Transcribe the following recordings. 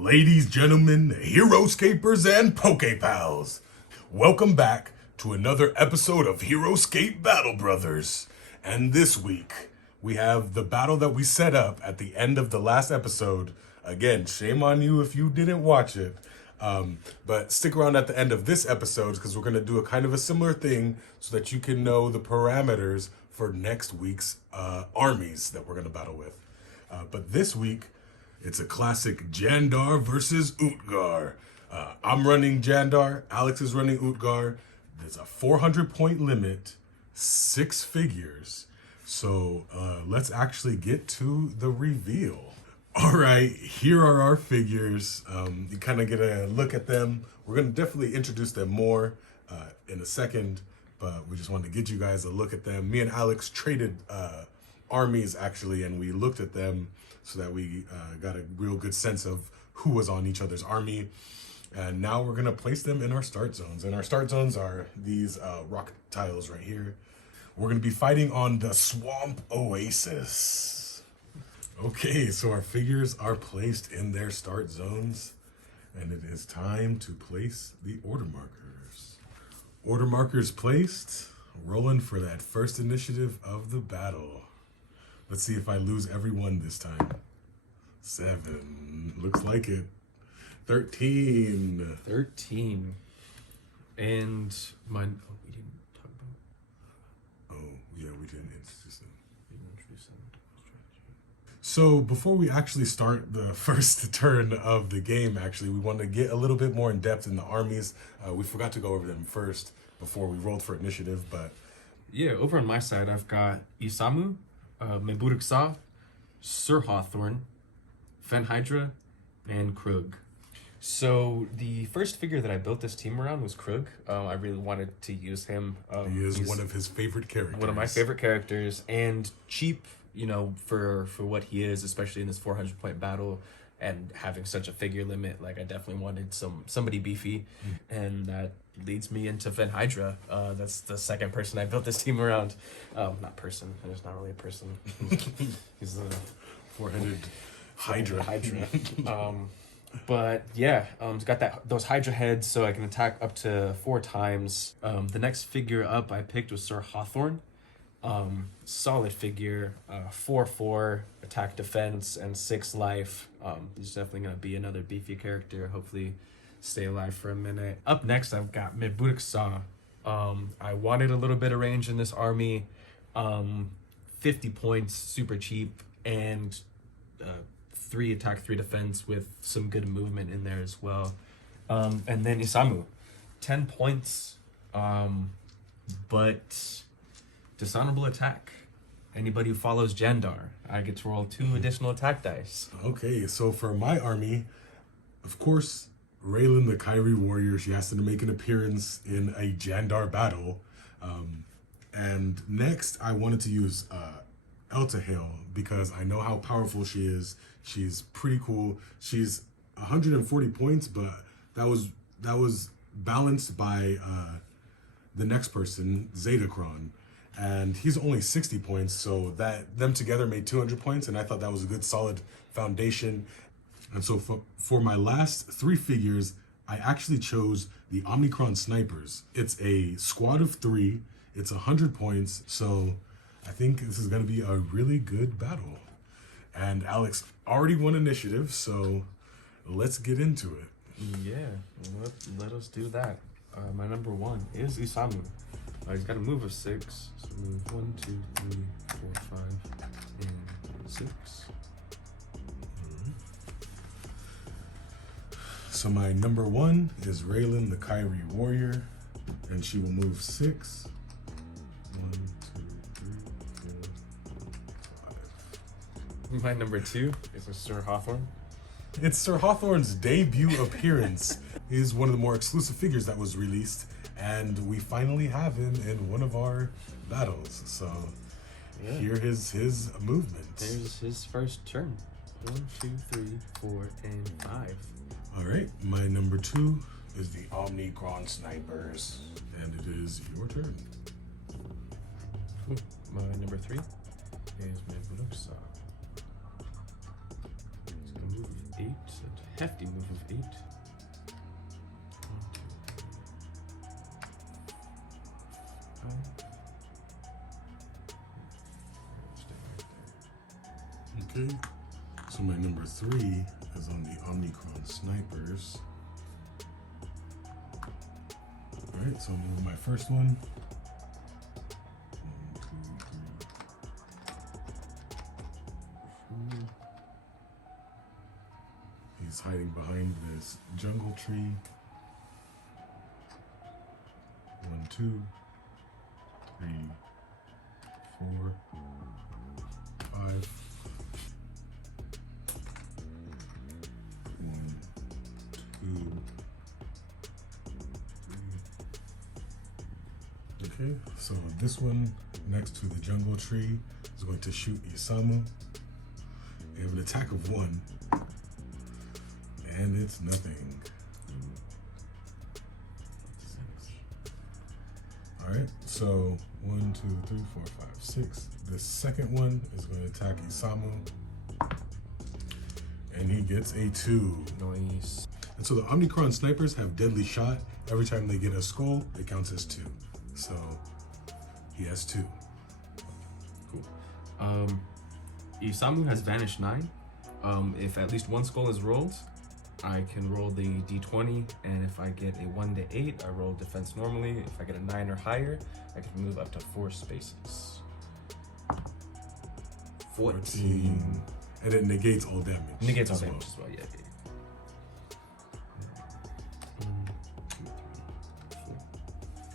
Ladies, gentlemen, Heroscapers, and Pokepals, welcome back to another episode of Heroscape Battle Brothers. And this week, we have the battle that we set up at the end of the last episode. Again, shame on you if you didn't watch it. But stick around at the end of this episode because we're going to do a kind of a similar thing so that you can know the parameters for next week's armies that we're going to battle with. But this week, it's a classic Jandar versus Utgar. I'm running Jandar. Alex is running Utgar. There's a 400-point limit, 6 figures. So let's actually get to the reveal. All right, here are our figures. You kind of get a look at them. We're going to definitely introduce them more in a second, but we just wanted to get you guys a look at them. Me and Alex traded armies, actually, and we looked at them so that we got a real good sense of who was on each other's army. And now we're going to place them in our start zones. And our start zones are these rock tiles right here. We're going to be fighting on the Swamp Oasis. Okay, so our figures are placed in their start zones. And it is time to place the order markers. Order markers placed. Rolling for that first initiative of the battle. Let's see if I lose everyone this time. 7. Looks like it. 13. 13. And mine. Oh, we didn't talk about. Oh, yeah, we didn't introduce them. So before we actually start the first turn of the game, actually, we want to get a little bit more in depth in the armies. We forgot to go over them first before we rolled for initiative, but yeah, over on my side, I've got Isamu, Meburuksa, Sir Hawthorne, Fenhydra, and Krug. So the first figure that I built this team around was Krug. I really wanted to use him. He is one of his favorite characters. One of my favorite characters, and cheap, you know, for what he is, especially in this 400-point battle, and having such a figure limit. Like, I definitely wanted somebody beefy, and that leads me into Fenhydra. That's the second person I built this team around. Not person. There's not really a person. He's a four-headed Hydra. But yeah, it's got those Hydra heads, so I can attack up to 4 times. The next figure up I picked was Sir Hawthorne. Solid figure, 4/4 attack, defense, and 6 life. He's definitely gonna be another beefy character. Hopefully stay alive for a minute. Up next, I've got Meburuksa. I wanted a little bit of range in this army. 50 points, super cheap, and 3 attack, 3 defense with some good movement in there as well. And then Isamu, 10 points, but dishonorable attack. Anybody who follows Jandar, I get to roll 2 additional attack dice. Okay, so for my army, of course, Raylan the Kyrie warrior, she has to make an appearance in a Jandar battle. And next, I wanted to use Eltahale because I know how powerful she is. She's pretty cool. She's 140 points, but that was balanced by the next person, Zetacron. And he's only 60 points, so that them together made 200 points, and I thought that was a good solid foundation. And so for my last 3 figures, I actually chose the Omnicron Snipers. It's a squad of 3. It's 100 points, so I think this is going to be a really good battle. And Alex already won initiative, so let's get into it. Yeah, let us do that. My number 1 is Isamu. He's got a move of 6. So move 1, 2, 3, 4, 5, and 6. So my number 1 is Raylan the Kyrie warrior, and she will move 6. 1, 2, 3, 4, 5. My number 2 is Sir Hawthorne. It's Sir Hawthorne's debut appearance. He's one of the more exclusive figures that was released, and we finally have him in one of our battles. So yeah. Here is his movement. There's his first turn. 1, 2, 3, 4, and 5. All right, my number 2 is the Omnicron Snipers, and it is your turn. My number 3 is Meburuksa. He's gonna move 8 at hefty move of 8. Okay, so my number 3 is on the Omnicron Snipers. Alright, so I'll move my first one. 1, 2, 3, 4. He's hiding behind this jungle tree. 1, 2, 3, 4, 5. 1, 2, 3. Okay, so this one next to the jungle tree is going to shoot Isamu. They have an attack of 1, and it's nothing. All right, so 1, 2, 3, 4, 5, 6. The second one is going to attack Isamu, and he gets a 2. Nice. And so the Omnicron Snipers have deadly shot. Every time they get a skull, it counts as 2. So he has 2. Cool. Isamu has Vanish 9. If at least 1 skull is rolled, I can roll the d20, and if I get a 1 to 8, I roll defense normally. If I get a 9 or higher, I can move up to 4 spaces. 14. And it negates all damage. Negates all damage as well, yeah. 1, 2, 3, 4.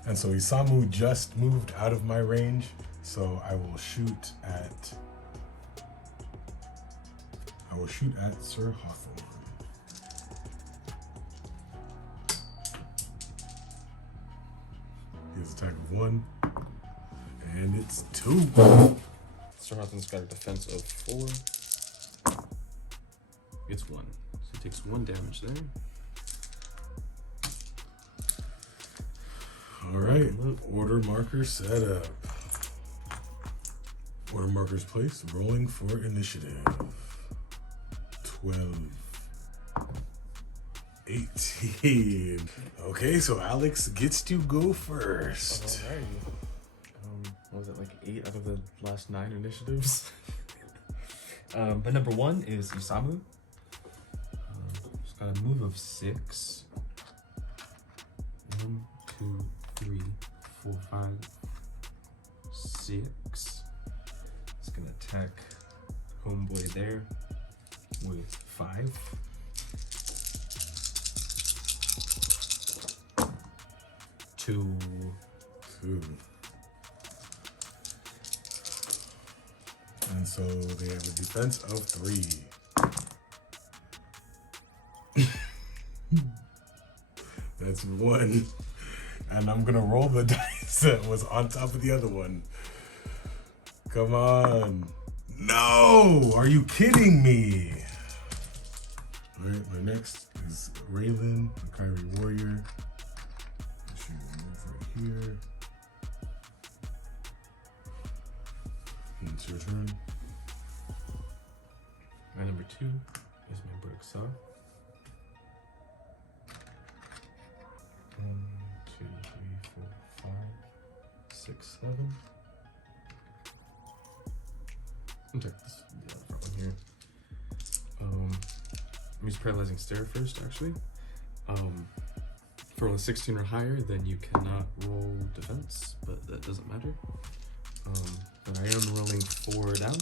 And so Isamu just moved out of my range, so I will shoot at Sir Hawthorne. He has attack of 1, and it's 2. Sir Hawthorne's got a defense of 4. It's 1. So he takes 1 damage there. All right, order marker set up. Order markers placed, rolling for initiative. 12. 18. Okay, so Alex gets to go first. Alrighty. What was it, like 8 out of the last 9 initiatives? But number 1 is Isamu. He's got a move of 6. 1, 2, 3, 4, 5, 6. He's gonna attack homeboy there with 5. 2. And so they have a defense of 3. That's 1. And I'm gonna roll the dice that was on top of the other one. Come on. No! Are you kidding me? Alright, my next is Raylan, the Kyrie Warrior. She will move right here. And it's your turn. My number 2 is my Berksa. 1, 2, 3, 4, 5, 6, 7. I'm taking this front one here. I'm using Paralyzing Stare first, actually. For a 16 or higher, then you cannot roll defense, but that doesn't matter. But I am rolling 4 down.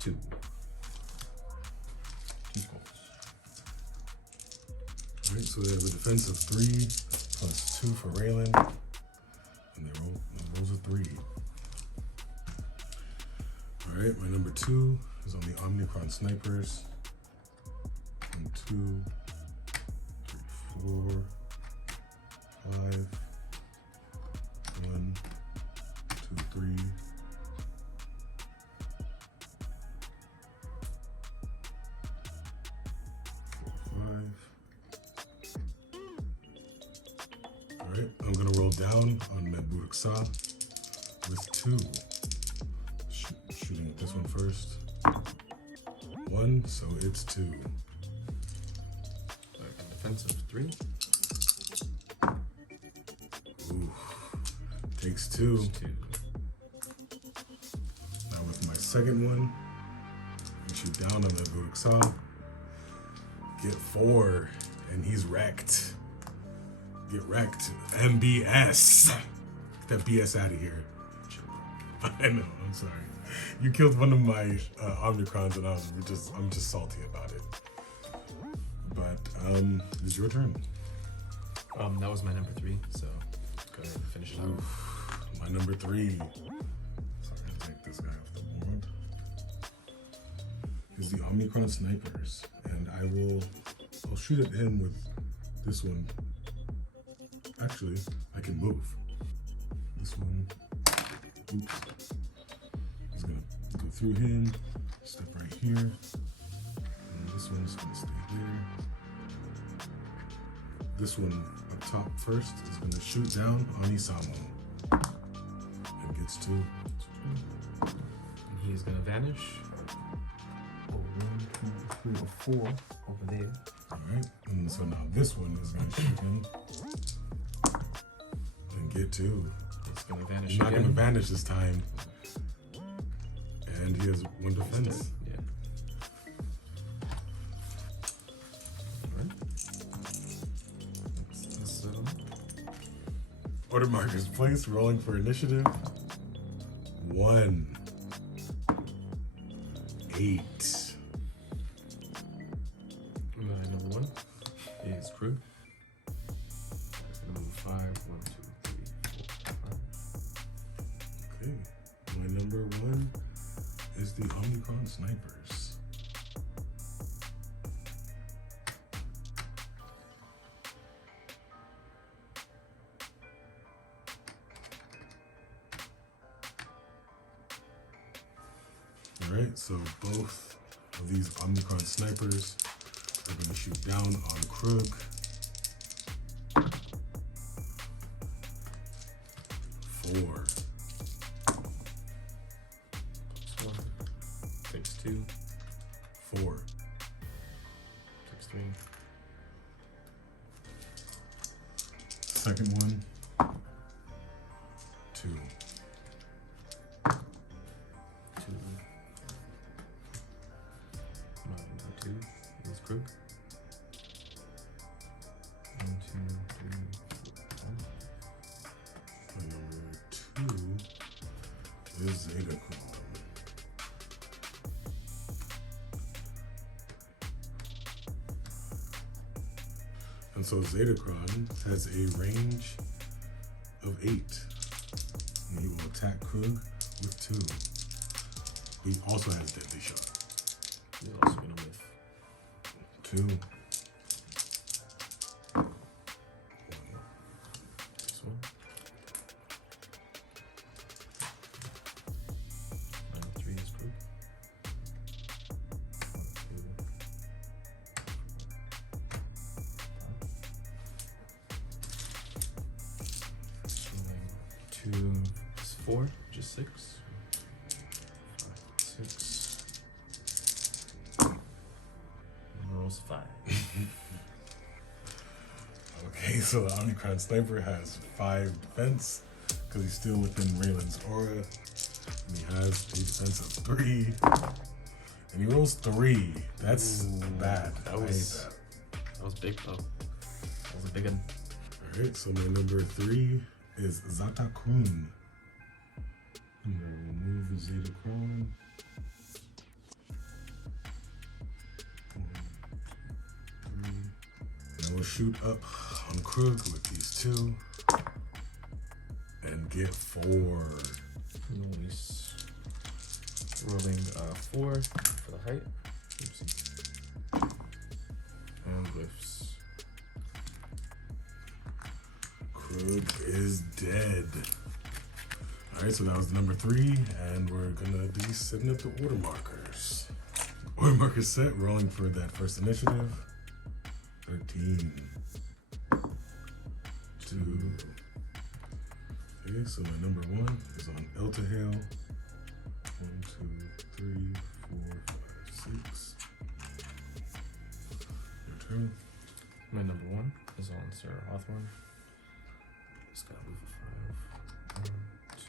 2. 2 skulls. Alright, so they have a defense of 3 plus 2 for Raylan. And they rolls a 3. Alright, my number 2 is on the Omnicron Snipers. 1, 2, 3, 4, 5. 1, 2, 3. 4, 5. Alright, I'm gonna roll down on Medburuksa with 2. Shooting at this one first. 1, so it's 2. Defense of 3. Ooh, takes 2. 2. Now with my second one, I shoot down on the Heroscape. Get 4, and he's wrecked. Get wrecked. MBS. Get that BS out of here. I know, I'm sorry. You killed one of my Omnicrons, and I'm just salty about it. But it's your turn. That was my number 3, so go ahead and finish it out. My number 3. So I'm gonna take this guy off the board. Is the Omnicron snipers, and I'll shoot at him with this one. Actually, I can move. This one. Oops. He's gonna go through him, step right here, and this one's gonna stay there. This one up top first is gonna shoot down on Isamu. And gets 2. And he's gonna vanish. 1, 2, 3, or 4 over there. Alright, and so now this one is gonna shoot him. And get 2. He's gonna vanish He's not again. gonna vanish this time. And he has 1 defense. Yeah. So, Order markers placed, rolling for initiative. 1. 8. my number 1 is crew. Number 5, 1, 2, 3, 4, 5. Okay. My number 1 is the Omnicron snipers. Alright, so both of these Omnicron snipers are going to shoot down on Krug. 4. This one takes 2, 4. takes 3. Second one. 2. 2. My number 2 is Krug. 1, 2, 3, 4, 5. My number 2 is Zeta Cron. And so Zetacron has a range of 8. And he will attack Krug with 2. He also has Deadly Shot. He's also gonna whiff. 2. 1. This one. Number 3 is Krug. 1, 2, 2 is 4, just 6. 6. And rolls 5. Okay, so the Omnicron Sniper has 5 defense because he's still within Raylan's aura. And he has a defense of 3. And he rolls 3. That's bad. That I hate was- that. That was big though. That was a big one. Alright, so my number 3 is Zata Kun. I'm gonna remove Zeta Cron. 1, 2, 3. And I will shoot up on Krug with these 2. And get 4. Nice. Rolling 4 for the height. Oopsie. And whiffs. Krug is dead. Alright, so that was number 3, and we're gonna be setting up the order markers. Order marker set, rolling for that first initiative. 13. 2. Okay, so my number 1 is on Eltahale. 1, 2, 3, 4, 5, 6. turn. My number 1 is on Sir Hawthorne. Just gotta move a 5. 1, 2,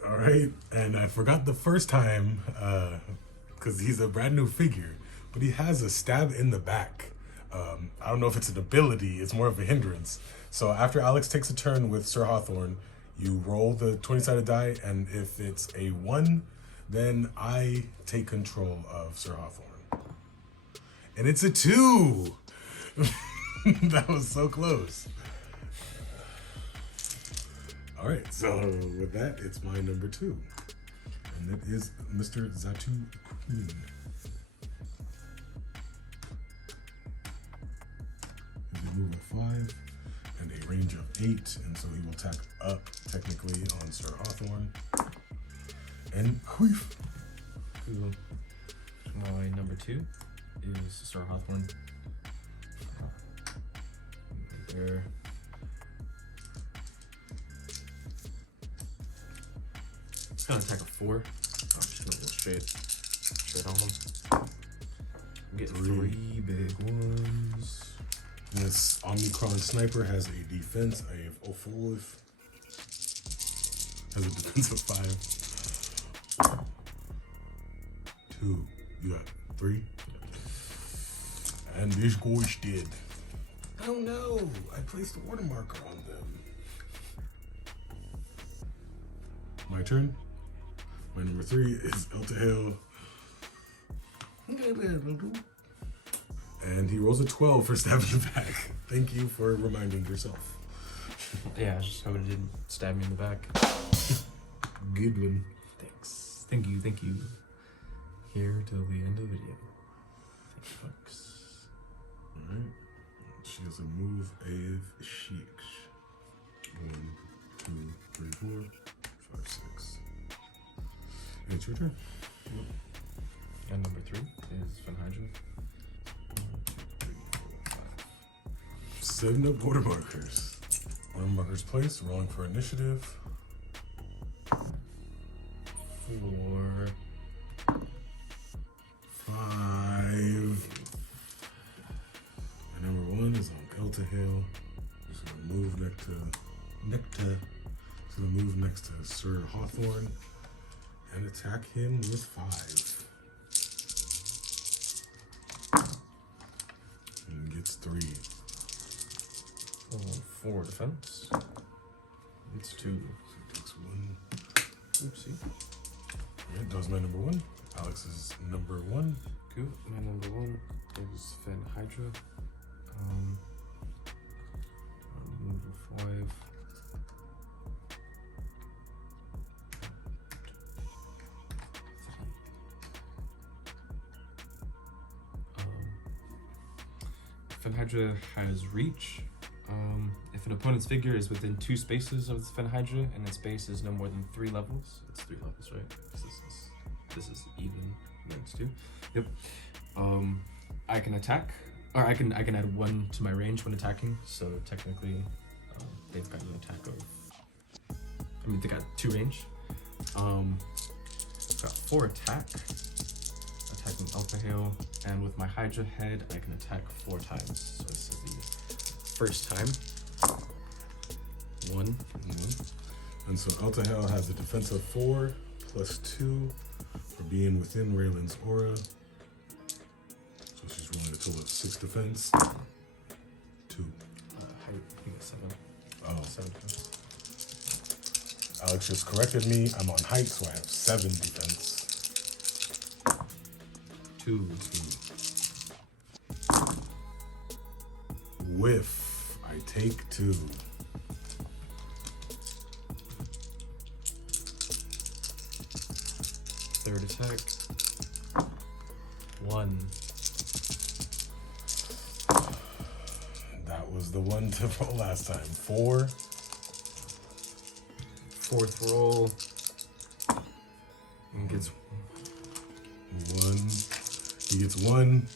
3, 4. All right, and I forgot the first time because he's a brand new figure, but he has a stab in the back. I don't know if it's an ability, it's more of a hindrance. So after Alex takes a turn with Sir Hawthorne, you roll the 20-sided die, and if it's a 1, then I take control of Sir Hawthorne. And it's a 2! That was so close. All right, so with that, it's my number 2. And it is Mr. Zatu Queen. He will move a 5 and a range of 8, and so he will attack up technically on Sir Hawthorne. And queef. Cool. My number 2 is Sir Hawthorne. There. It's gonna attack a 4. I'm just gonna go straight on him. I'm getting 3 big ones. This Omnicron Sniper has a defense of 5. Has a defense of 5. 2. You got 3. And this guy's dead. Oh no! I placed the water marker on them. My turn. My number 3 is Eltahel. And he rolls a 12 for stabbing the back. Thank you for reminding yourself. Yeah, I was just hoping it didn't stab me in the back. Good one. Thanks. Thank you. Here till the end of the video. Thank you, folks. Alright. She has a move of 6. 1, 2, 3, 4, 5, 6. And it's your turn. And number 3 is Fin Hydra. 7 up water markers. Water markers placed, rolling for initiative. 4. 5. My number 1 is on Eltahel. He's gonna move next to Sir Hawthorne and attack him with 5. And gets 3. 4 defense. It's 2. So it takes 1. Oopsie. Alright, that was my number 1. Alex's number 1. Cool. My number 1 is Fin Hydra. I'll move a 5. Fin Hydra has reach. If an opponent's figure is within 2 spaces of the Fin Hydra and its base is no more than 3 levels, it's 3 levels, right? This is even. That's 2. Yep. I can attack, or I can add 1 to my range when attacking. So technically, they've got an attack of. I mean, they got 2 range. Got 4 attack. Attacking Eltahel, and with my Hydra head, I can attack 4 times. So this is the first time. 1. And so Eltahel has a defense of 4 plus 2 for being within Raylan's aura. So she's rolling a total of 6 defense. 2. Height, I think it's 7. Oh. 7 defense. Alex just corrected me. I'm on height, so I have 7 defense. 2. Whiff. I take 2. Third attack. 1. That was the one to roll last time. 4. 4th roll. And gets 1. He gets 1.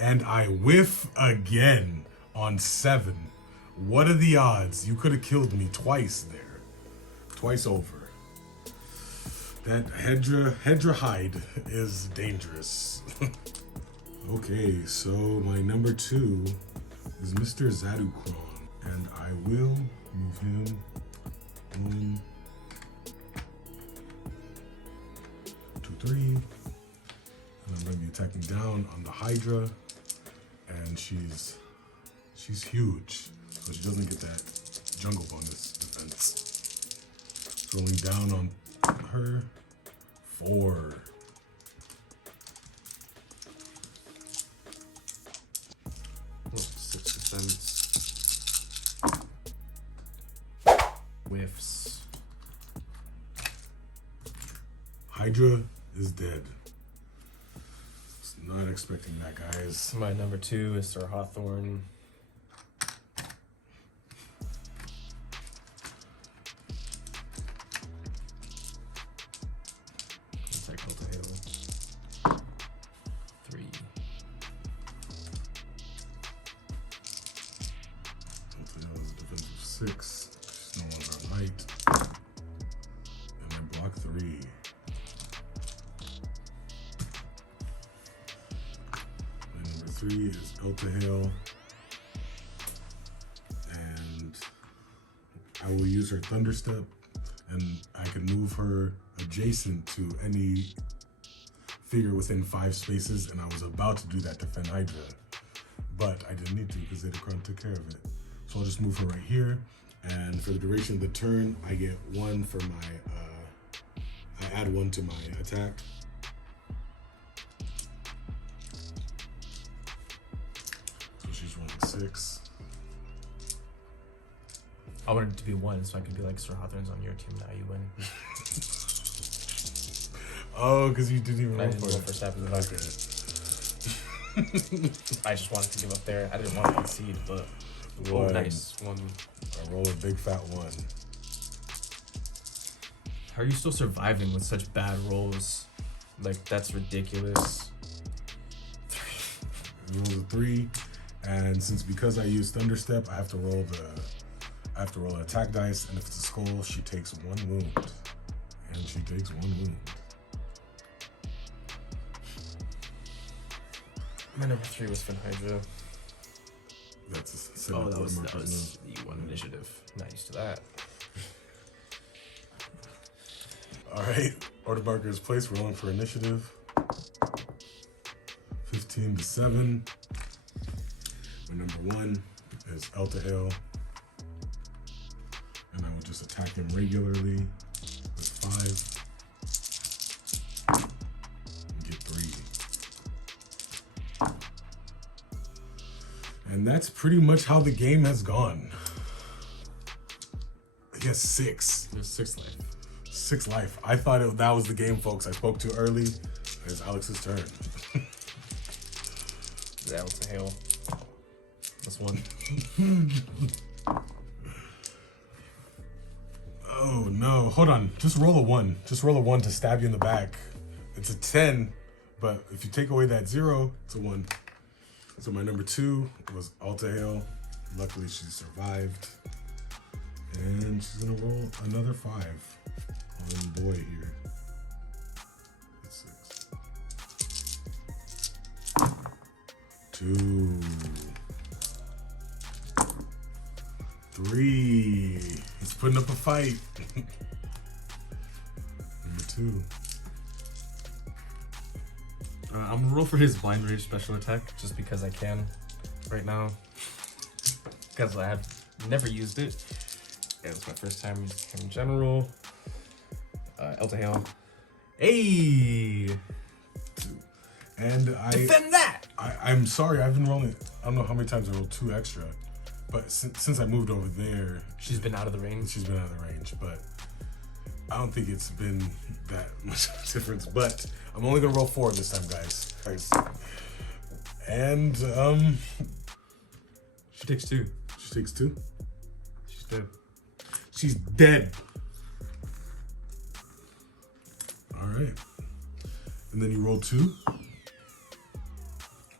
And I whiff again on 7. What are the odds? You could have killed me twice there. Twice over. That Hedra hide is dangerous. Okay, so my number 2 is Mr. Zadukron, and I will move him 1, 2, 3, and I'm gonna be attacking down on the Hydra, and she's huge, so she doesn't get that jungle bonus defense. Rolling down on her 4. Oh, 6 defense. Whiffs. Hydra is dead. Was not expecting that, guys. My number 2 is Sir Hawthorne. Cycle to Hill. 3. That was a defensive 6. She's no longer a knight. And I block 3. My number 3 is Eltahil. And I will use her Thunderstep, and I can move her adjacent to any figure within 5 spaces, and I was about to do that to Fen Hydra, but I didn't need to because Datacron took care of it. So I'll just move her right here, and for the duration of the turn, I get 1 for my, I add 1 to my attack. So she's rolling 6. I wanted it to be 1 so I could be like, Sir Hawthorne's on your team now, you win. Oh, because you didn't even I roll didn't for roll it. for stab in the back. I just wanted to give up there. I didn't want to concede, but oh, nice. 1. I roll a big fat 1. How are you still surviving with such bad rolls? Like, that's ridiculous. Roll a 3, and because I use Thunderstep, I have to roll an attack dice, and if it's a skull, she takes 1 wound, and she takes 1 wound. My number 3 was Fen Hydra. That's a set Oh, of that was markers the 1 initiative. Not used to that. now. All right, order marker is placed. Rolling for initiative. 15 to 7. My number 1 is Eltahil, and I will just attack him regularly with 5. And get 3. And that's pretty much how the game has gone. He has 6. There's 6 life. 6 life. I thought that was the game, folks. I spoke too early. It's Alex's turn. That was a hail. That's 1. Oh no, hold on. Just roll a 1. Just roll a 1 to stab you in the back. It's a 10, but if you take away that 0, it's a 1. So my number 2 was Altahale. Luckily she survived. And she's gonna roll another 5 on boy here. That's 6. 2. 3. He's putting up a fight. Number 2. I'm gonna roll for his blind rage special attack just because I can right now. Because I have never used it. It was my first time using him in general. Eltahale. Hey! And Defend that! I'm sorry, I've been rolling, I don't know how many times I rolled 2 extra, but since I moved over there, She's been out of the range. she's been out of the range, but I don't think it's been that much of a difference, but I'm only gonna roll 4 this time, guys. And, She takes 2. she takes 2. She's dead. She's dead. All right. And then you roll 2.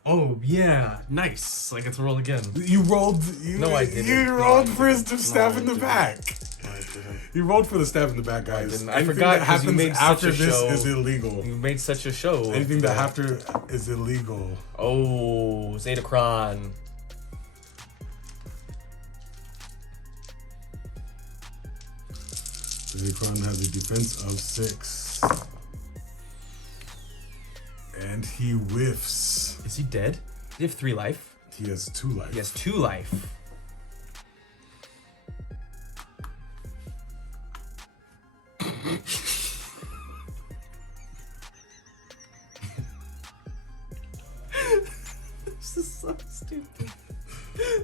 Oh, yeah. Nice. I get to roll again. You rolled. No, I didn't. You No, rolled I for his didn't. stab No, in the I didn't. back. No, I didn't. You rolled for the stab in the back, guys. I forgot that 'cause you happens made such after a this show. is illegal. You made such a show. Anything that after is illegal. Oh, Zetacron. Zetacron has a defense of 6. And he whiffs. Is he dead? Does he have 3 life? He has 2 life. He has 2 life. This is so stupid.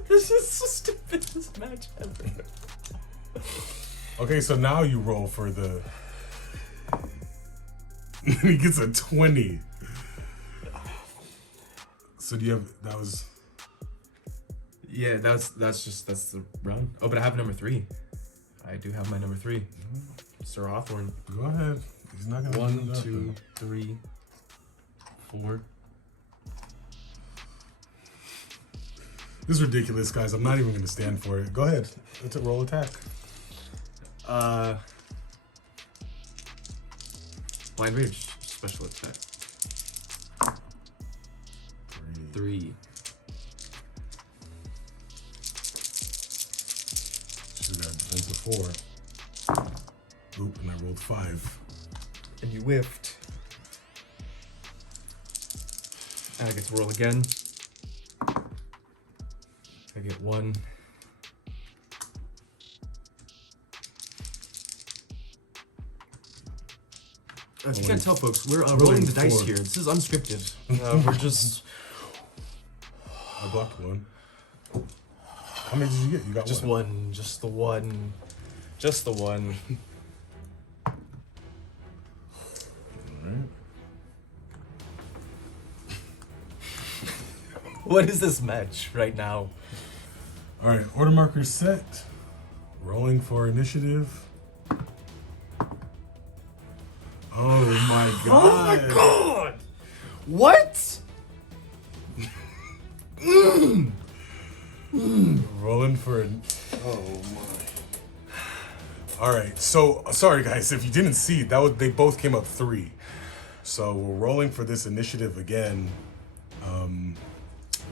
This is so stupid, this match ever. Okay, so now you roll for the... he gets a 20. So do you have... That was... Yeah, that's the round. Oh, but I have number 3. I do have my number 3. Sir Hawthorne. Go ahead. He's not gonna... 1, 2, 3, 4. This is ridiculous, guys. I'm not even gonna stand for it. Go ahead. It's a roll attack. Blind Rage, special attack. 3. Should've got a defense of 4. Oop, and I rolled 5. And you whiffed. And I get to roll again. I get 1. If you can't tell, folks, we're rolling the dice 4. here. This is unscripted. We're just I blocked 1. How many did you get? You got just 1. Just the 1. Just the 1. Alright. What is this match right now? Alright, order marker set. Rolling for initiative. Oh my god. Oh my god! What? Rolling for an... Oh my. Alright, so sorry guys, if you didn't see, they both came up 3. So we're rolling for this initiative again.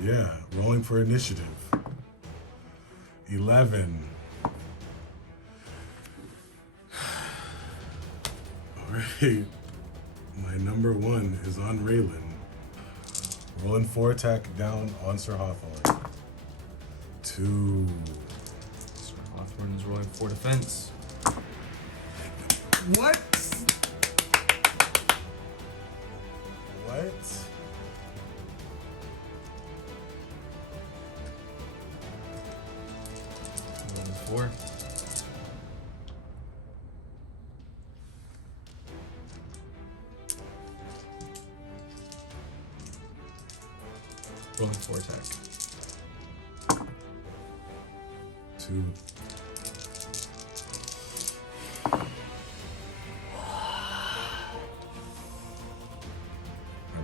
Yeah, rolling for initiative. 11. Alright. My number 1 is on Raylan. Rolling 4 attack down on Sir Hawthorne. 2. Sir Hawthorne is rolling 4 defense. What? What? Rolling 4. Rolling 4 attack. 2. I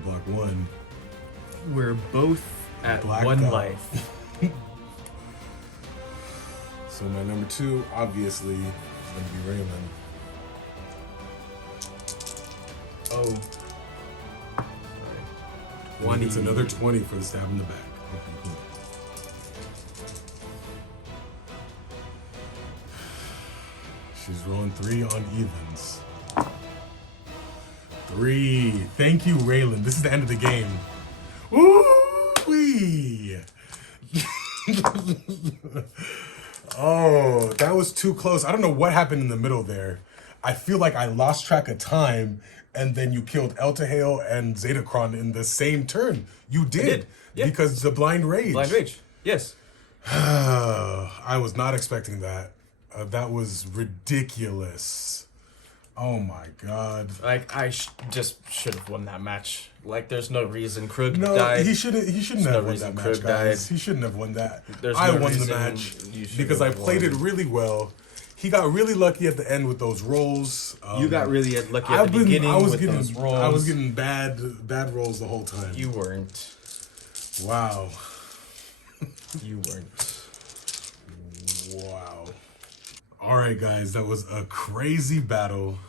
block 1. We're both at Blacked 1 out. life. So my number 2, obviously, is going to be Raylan. Oh. Sorry. 20. It's another 20 for the stab in the back. Okay, cool. She's rolling 3 on evens. 3. Thank you, Raylan. This is the end of the game. Ooh-wee! Oh, that was too close. I don't know what happened in the middle there. I feel like I lost track of time, and then you killed Eltahale and Zetacron in the same turn. You did. did, yeah. Because the Blind Rage. Blind Rage. Yes. I was not expecting that. That was ridiculous. Oh my god. Like, just should have won that match. Like, there's no reason Krug No, died. he shouldn't There's have no won reason that match, Krug guys. died. He shouldn't have won that. There's I no won the reason match you should because I have played it won. really well. He got really lucky at the end with those rolls. You got really lucky at the beginning with those rolls. I was getting bad rolls the whole time. You weren't. Wow. You weren't. Wow. All right, guys, that was a crazy battle.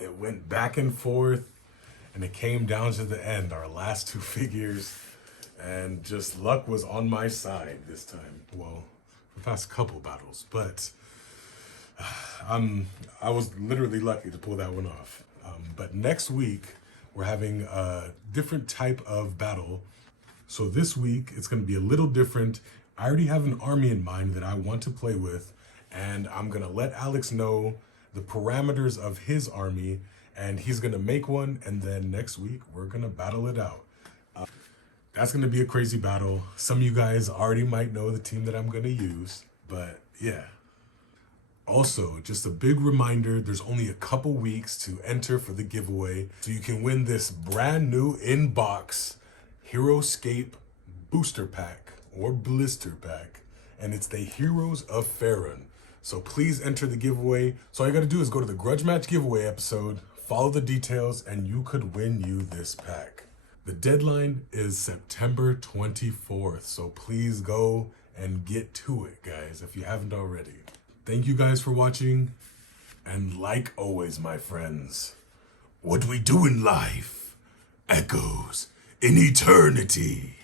It went back and forth, and it came down to the end, our last two figures, and just luck was on my side this time. Well, the past couple battles, but I was literally lucky to pull that one off. But next week, we're having a different type of battle. So this week, it's going to be a little different. I already have an army in mind that I want to play with, and I'm going to let Alex know the parameters of his army, and he's going to make one, and then next week, we're going to battle it out. That's going to be a crazy battle. Some of you guys already might know the team that I'm going to use, but yeah. Also, just a big reminder, there's only a couple weeks to enter for the giveaway, so you can win this brand new in-box Heroscape booster pack or blister pack, and it's the Heroes of Faerun. So please enter the giveaway. So all you gotta do is go to the Grudge Match giveaway episode, follow the details, and you could win you this pack. The deadline is September 24th, so please go and get to it, guys, if you haven't already. Thank you guys for watching, and like always, my friends, what we do in life echoes in eternity.